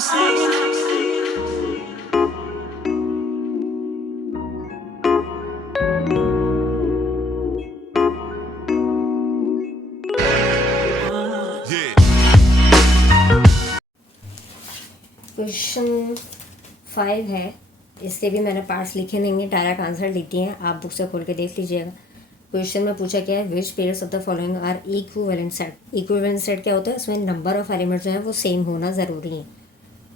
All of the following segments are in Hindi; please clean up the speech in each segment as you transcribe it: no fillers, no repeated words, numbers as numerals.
क्वेश्चन 5 है, इसके भी मैंने पार्ट्स लिखे नहीं, डायरेक्ट आंसर लिख दिए हैं, आप बुक से खोल के देख लीजिएगा। क्वेश्चन में पूछा क्या है, which pairs of the following are equivalent set. Equivalent set क्या होता है, इसमें नंबर ऑफ एलिमेंट्स जो है वो सेम होना ज़रूरी है।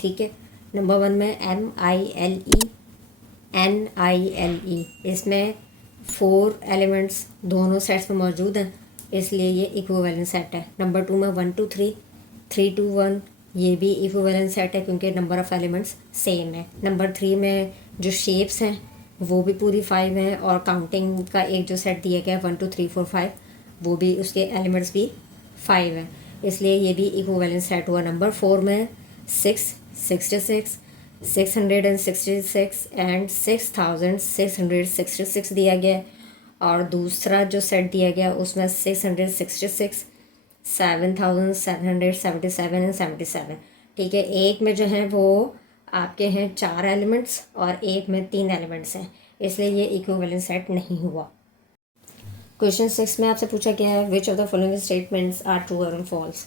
ठीक है, नंबर 1 में MILE NILE, इसमें 4 एलिमेंट्स दोनों सेट्स में मौजूद हैं, इसलिए ये इक्विवेलेंट सेट है। नंबर 2 में 1 2 3 3 2 1, ये भी इक्विवेलेंट सेट है क्योंकि नंबर ऑफ़ एलिमेंट्स सेम है। नंबर 3 में जो शेप्स हैं वो भी पूरी 5 हैं, और काउंटिंग का एक जो सेट दिया गया है 1 2 3 4 5, वो भी उसके एलिमेंट्स भी 5 हैं, इसलिए ये भी इक्विवेलेंट सेट हुआ। नंबर 4 में 666 666 एंड 6666 दिया गया है, और दूसरा जो सेट दिया गया उसमें 666 7777 एंड 77। ठीक है, एक में जो है वो आपके हैं 4 एलिमेंट्स और एक में 3 एलिमेंट्स हैं, इसलिए ये इक्विवेलेंट सेट नहीं हुआ। क्वेश्चन 6 में आपसे पूछा गया है, which of the following statements are true और फॉल्स।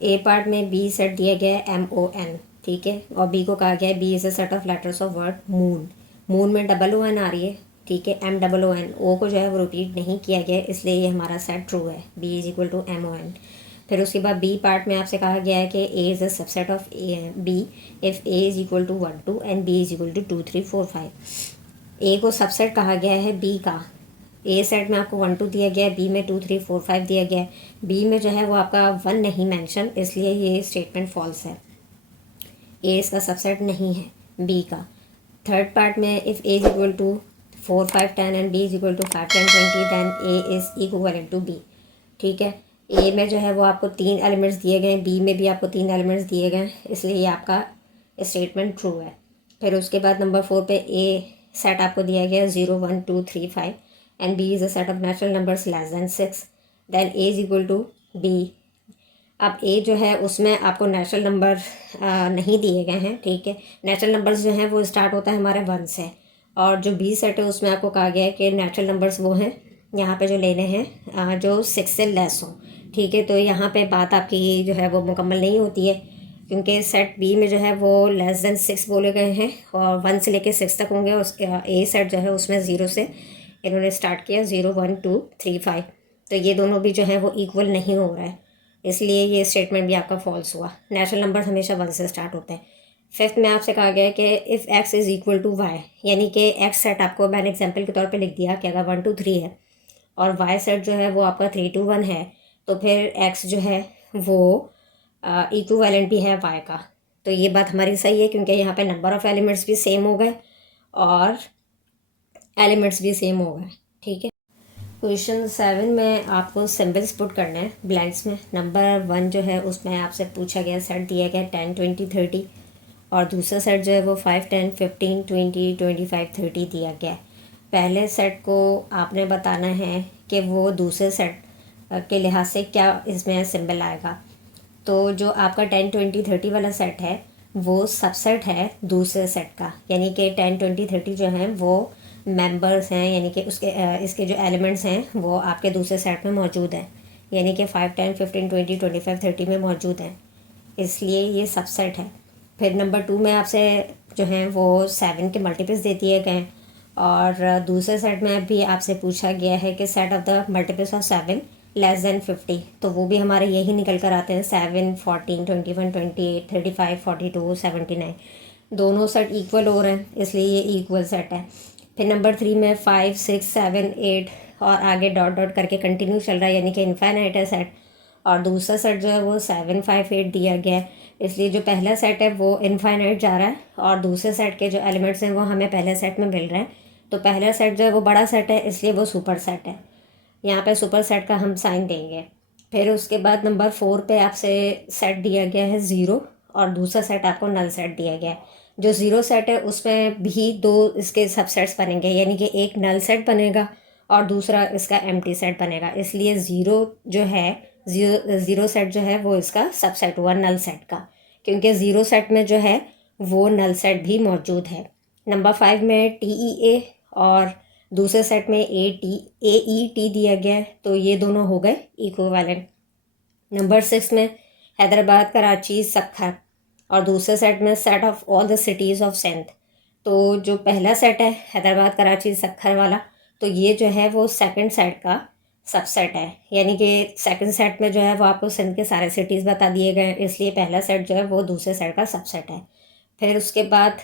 ए पार्ट में बी सेट दिया गया है MON, ठीक है, और बी को कहा गया है B is a set of letters of word moon. Moon में OON आ रही है, ठीक है, MOON, ओ को जो है वो रिपीट नहीं किया गया है, इसलिए ये हमारा सेट ट्रू है, B is equal to MON। फिर उसके बाद बी पार्ट में आपसे कहा गया है कि A is a subset of B if A is equal to 1 2 and B is equal to 2 3 4 5। ए को सबसेट कहा गया है बी का, ए सेट में आपको 1 2 दिया गया है, बी में 2 3 4 5 दिया गया है, बी में जो है वो आपका 1 नहीं मेंशन, इसलिए ये स्टेटमेंट फॉल्स है, ए इसका सबसेट नहीं है बी का। थर्ड पार्ट में if A is equal to 4 5 10 and B is equal to 5 10 20 then A is equal to B. ठीक है, ए में जो है वो आपको 3 एलिमेंट्स दिए गए हैं, बी में भी आपको 3 एलिमेंट्स दिए गए हैं, इसलिए ये आपका स्टेटमेंट ट्रू है। फिर उसके बाद नंबर 4 पे ए सेट आपको दिया गया 0 1 2 3 5 and B is a set of natural numbers less than 6, then A is equal to B. अब ए जो है उसमें आपको नेचुरल नंबर नहीं दिए गए हैं, ठीक है, नेचुरल नंबर्स जो हैं वो स्टार्ट होता है हमारे 1 से, और जो बी सेट है उसमें आपको कहा गया है कि नेचुरल नंबर्स वो हैं यहाँ पे जो लेने हैं जो 6 से लेस हों। ठीक है, तो यहाँ पे बात आपकी जो है वो मुकम्मल नहीं होती है, क्योंकि सेट बी में जो है वो लेस दैन 6 बोले गए हैं और 1 से लेके 6 तक होंगे। उसके ए सेट जो है उसमें 0 से इन्होंने स्टार्ट किया 0 1 2 3 5, तो ये दोनों भी जो है वो इक्वल नहीं हो रहा है, इसलिए ये स्टेटमेंट भी आपका फॉल्स हुआ। नेचुरल नंबर हमेशा 1 से स्टार्ट होते हैं। फिफ्थ में आपसे कहा गया है कि if x is equal to Y, यानी कि x सेट आपको मैंने एग्जांपल के तौर पे लिख दिया कि अगर 1 2 3 है और y सेट जो है वो आपका 3 2 1 है, तो फिर x जो है वो इक्विवेलेंट भी है y का। तो ये बात हमारी सही है, क्योंकि यहाँ पे नंबर ऑफ़ एलिमेंट्स भी सेम हो गए और एलिमेंट्स भी सेम हो गए। ठीक है, क्वेश्चन 7 में आपको सिंबल्स पुट करना है ब्लैंक्स में। नंबर 1 जो है उसमें आपसे पूछा गया, सेट दिया गया 10 20 30, और दूसरा सेट जो है वो 5 10 15 20 25 30 दिया गया है। पहले सेट को आपने बताना है कि वो दूसरे सेट के लिहाज से क्या इसमें सिंबल आएगा। तो जो आपका 10 20 30 वाला सेट है वो सबसेट है दूसरे सेट का, यानी कि 10 20 30 जो हैं वो मेंबर्स हैं, यानी कि उसके इसके जो एलिमेंट्स हैं वो आपके दूसरे सेट में मौजूद हैं, यानी कि 5 10 15 20 25 30 में मौजूद हैं, इसलिए ये सबसेट है। फिर नंबर 2 में आपसे जो हैं वो 7 के मल्टीपल्स दे दिए गए, और दूसरे सेट में भी आपसे पूछा गया है कि set of the multiples of 7 less than 50, तो वो भी हमारे यही निकल कर आते हैं 7 14 21 28 35 42 79, दोनों सेट इक्वल हो रहे हैं, इसलिए ये इक्वल सेट है। फिर नंबर 3 में 5 6 7 8 और आगे डॉट डॉट करके कंटिन्यू चल रहा है, यानी कि इनफाइनाइट है सेट, और दूसरा सेट जो है वो 7 5 8 दिया गया है, इसलिए जो पहला सेट है वो इनफाइनाइट जा रहा है और दूसरे सेट के जो एलिमेंट्स हैं वो हमें पहले सेट में मिल रहे हैं, तो पहला सेट जो है वो बड़ा सेट है, इसलिए वो सुपर सेट है, यहाँ पे सुपर सेट का हम साइन देंगे। फिर उसके बाद नंबर 4 पे आपसे सेट दिया गया है 0 और दूसरा सेट आपको नल सेट दिया गया है। जो 0 सेट है उसमें भी 2 इसके सबसेट्स बनेंगे, यानी कि एक नल सेट बनेगा और दूसरा इसका एम्प्टी सेट बनेगा, इसलिए 0 जो है 0 सेट जो है वो इसका सबसेट हुआ नल सेट का, क्योंकि ज़ीरो सेट में जो है वो नल सेट भी मौजूद है। नंबर 5 में TEA और दूसरे सेट में AET दिया गया है, तो ये दोनों हो गए इक्विवेलेंट। नंबर 6 में हैदराबाद, कराची, सक्खर और दूसरे सेट में set of all the cities of Sindh. तो जो पहला सेट है हैदराबाद, कराची, सक्खर वाला, तो ये जो है वो सेकंड सेट का सबसेट है, यानी कि सेकंड सेट में जो है वो आपको सिंध के सारे सिटीज़ बता दिए गए हैं, इसलिए पहला सेट जो है वो दूसरे सेट का सबसेट है। फिर उसके बाद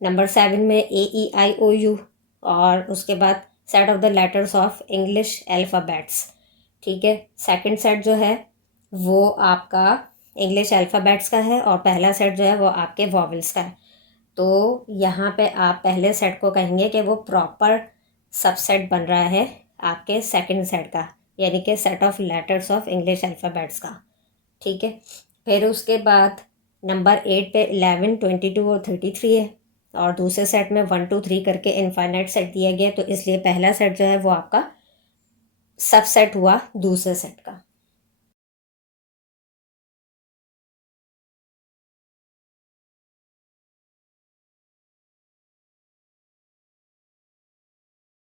नंबर 7 में AEIOU और उसके बाद set of the letters of English alphabets. ठीक है, सेकंड सेट जो है वो आपका इंग्लिश अल्फ़ाबेट्स का है और पहला सेट जो है वो आपके वॉवल्स का है। तो यहाँ पे आप पहले सेट को कहेंगे कि वो प्रॉपर सबसेट बन रहा है आपके सेकंड सेट का, यानी कि set of letters of English alphabets का। ठीक है, फिर उसके बाद नंबर 8 पे 11, 22 और 33 है और दूसरे सेट में 1, 2, 3 करके इनफाइनाइट सेट दिया गया, तो इसलिए पहला सेट जो है वो आपका सबसेट हुआ दूसरे सेट का।